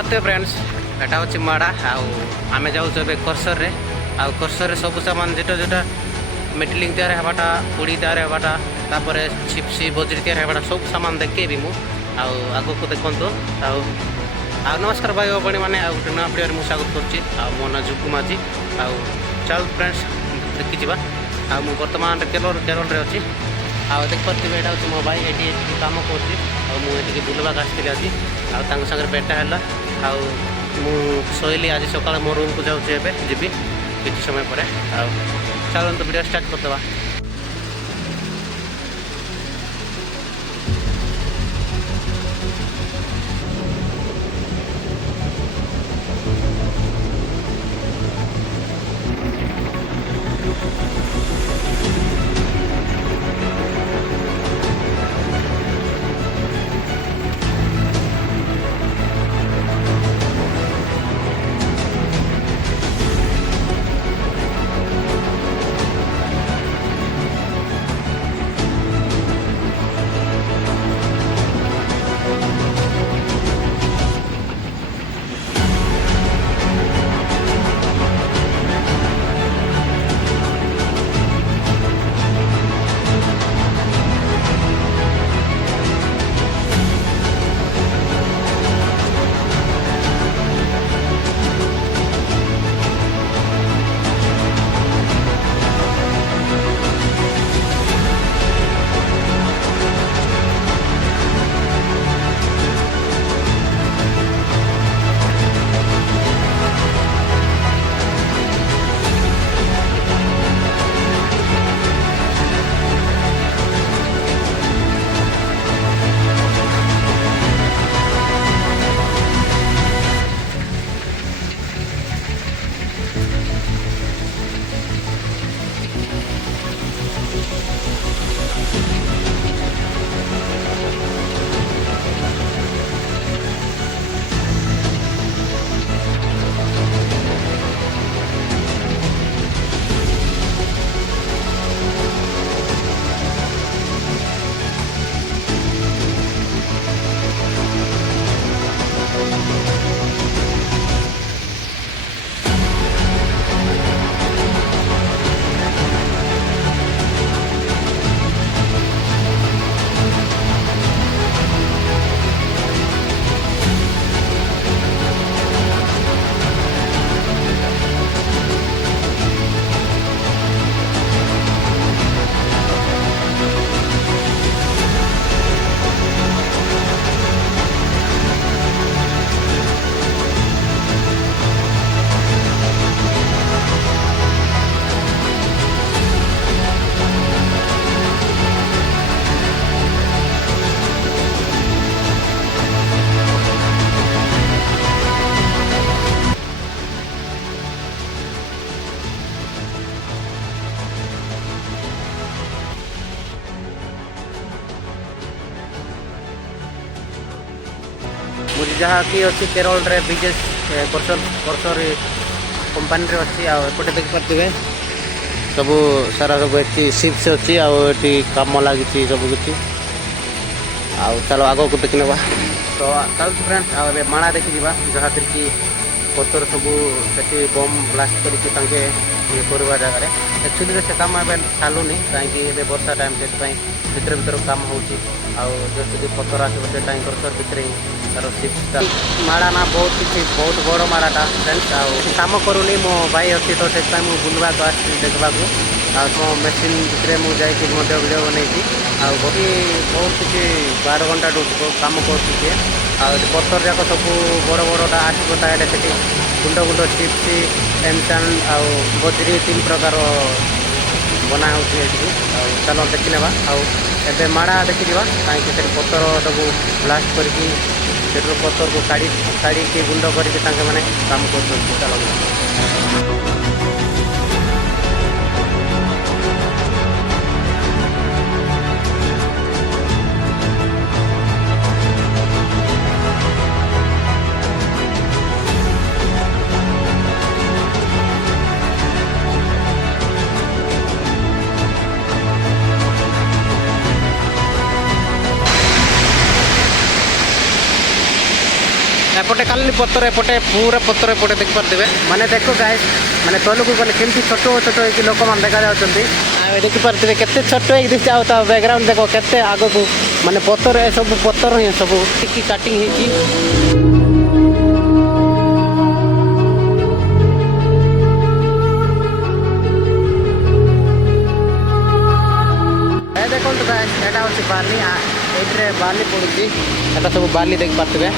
देखिपे friends एटा हूँ माड़ा आम जाऊँ कर्सर रे कर्सर सब सामान जेटा जोटा मेटलिंग तैयार हवाटा पुड़ी तैयार हवाटा तापर छिप्सी बजरी तैयार हवाटा सब सामान देखेबी मु आग को देखो नमस्कार भाई भणी मैंने गोटे नुआ भिडियो मुझे स्वागत करुच्ची मो ना जुगु माझी चल फ्रेंड्स देखी बर्तमान केरल अच्छी देखिपे यहाँ हूँ मो भाई ये कम कर बुलवा आसती आज सागर बेटा है शोली आज सका मो रूम को जाऊँगी जी किसी समय पर चलते वीडियो स्टार्ट करदे। मुझे जहाँ कि अच्छी केरल रे बिजेस कर्सर कंपानी रे अच्छी आपटे देखिपे सब सारा सब ये सिप्स अच्छी आठी कम लगी सब किसी चलो आग को देखने तो चल फ्रेंड्स आ माणा देखी जहाँ कि पत्थर सब से बम ब्लास्ट करके करवा जगार एक्चुअली से कम ए चलुनी कहीं वर्षा टाइम से भितर भितर कम हो पत्थर आसो से कर्सर भितर तार सिप्टा माड़ा ना बहुत बड़ माड़ाटा फ्रेंड्स कम करूनी मो भाई अच्छी तो से बुलवा को देखा मो मेसीन भितर मुझे वीडियो बनई बहुत किसी 12 घंटा कम कर पत्थर जाक सब बड़ बड़ा आसो से गुंड गुंड चिप्स एमचान बजरी 3 प्रकार बना हो चलो देखने एबे माड़ा देखी कहीं पत्थर सब ब्लास्ट करके पत्थर को काढ़ी गुंड करके काम कर चलो एपटे काली ଖାଲି ପତ୍ର ଏପଟେ ପୁରା ପତ୍ର ଏପଟେ ଦେଖିପାରୁଥିବେ ମାନେ ଦେଖ ଗାଇସ୍ ମାନେ ତଳକୁ ଗଲେ କେମିତି ଛୋଟ ଛୋଟ ହେଇକି ଲୋକମାନେ ଦେଖାଯାଉଛନ୍ତି ଆଉ ଦେଖିପାରୁଥିବେ କେତେ ଛୋଟ ହେଇକି ଦିଶୁଛି ଆଉ ତା ବ୍ୟାକଗ୍ରାଉଣ୍ଡ ଦେଖ କେତେ ଆଗକୁ ମାନେ ପତ୍ର ଏସବୁ ପତ୍ର ହିଁ ସବୁ ଟିକେ କାଟିଂ ହେଇଛି। ଦେଖନ୍ତୁ ଗାଇସ୍ ଏଇଟା ହେଉଛି ବାଲି ଏଇଥିରେ ବାଲି ପଡ଼ୁଛି ଏଇଟା ସବୁ ବାଲି ଦେଖିପାରୁଥିବେ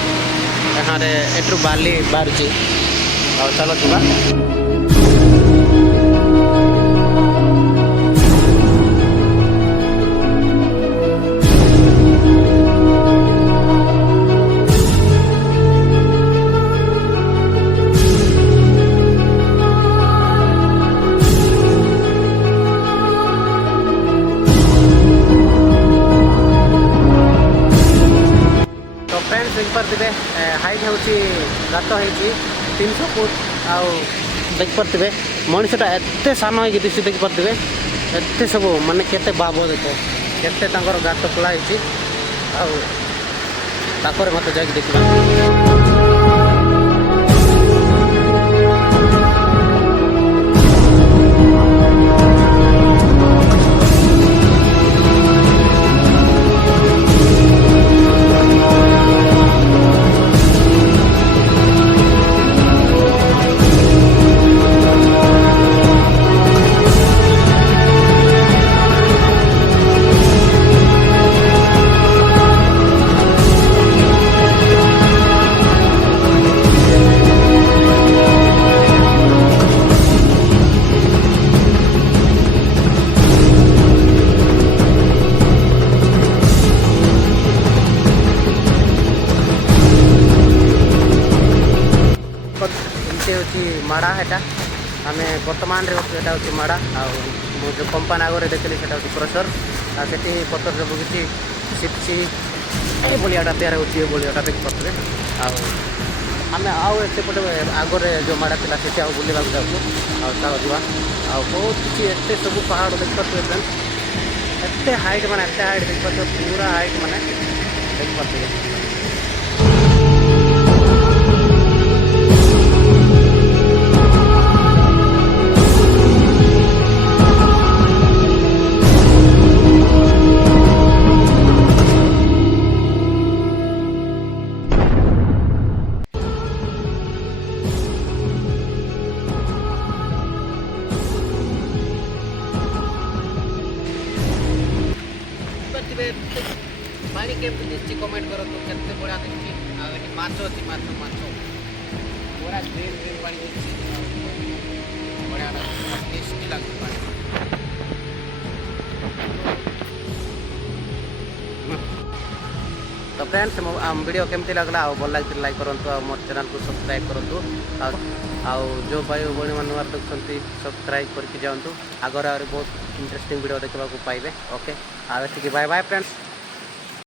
ଏଠାରେ ଏଠୁ ବାଲି ବାହାରୁଛି ଆଉ ଚାଲ ଯିବା। फ्रेंड्स देखिपे हाइट हूँ गात हो 300 फुट आउ देखिपे मनीषटा एत सान हो दिशु देखिपे एत सब माने केते बाब देख केते गात खोलाई आगे मत जा देखा। माड़ा है आम बर्तमान यहाँ हूँ माड़ा जो कंपानी आगे देखी से क्रसर आठी पतर सब किसी सिपची बलियाटा तैयार होती बलियाटा देखिए आम आउटे आगे जो माड़ा थी से बुलवा जाऊँ चल जा बहुत किसी एत सब पहाड़ देखिए फ्रेंड्स एत हाइट मैंने एत हाइट देखिए पूरा हाइट मैंने देखिए। पानी केमती दिखी कमेंट करो केते बड़ा दिखी माछ अच्छी माछ माछ पूरा ग्रीन ग्रीन पानी बढ़िया टेस्टी लगे पानी। तो फ्रेंड्स वीडियो केमती लगला भल लगे लाइक करूँ मोर चैनल को सब्सक्राइब करूँ जो भाई भाई मैंने देखते सब्सक्राइब करके जाऊँ आगे बहुत इंटरेस्टिंग वीडियो देखा पाइबे। Okay bye bye friends.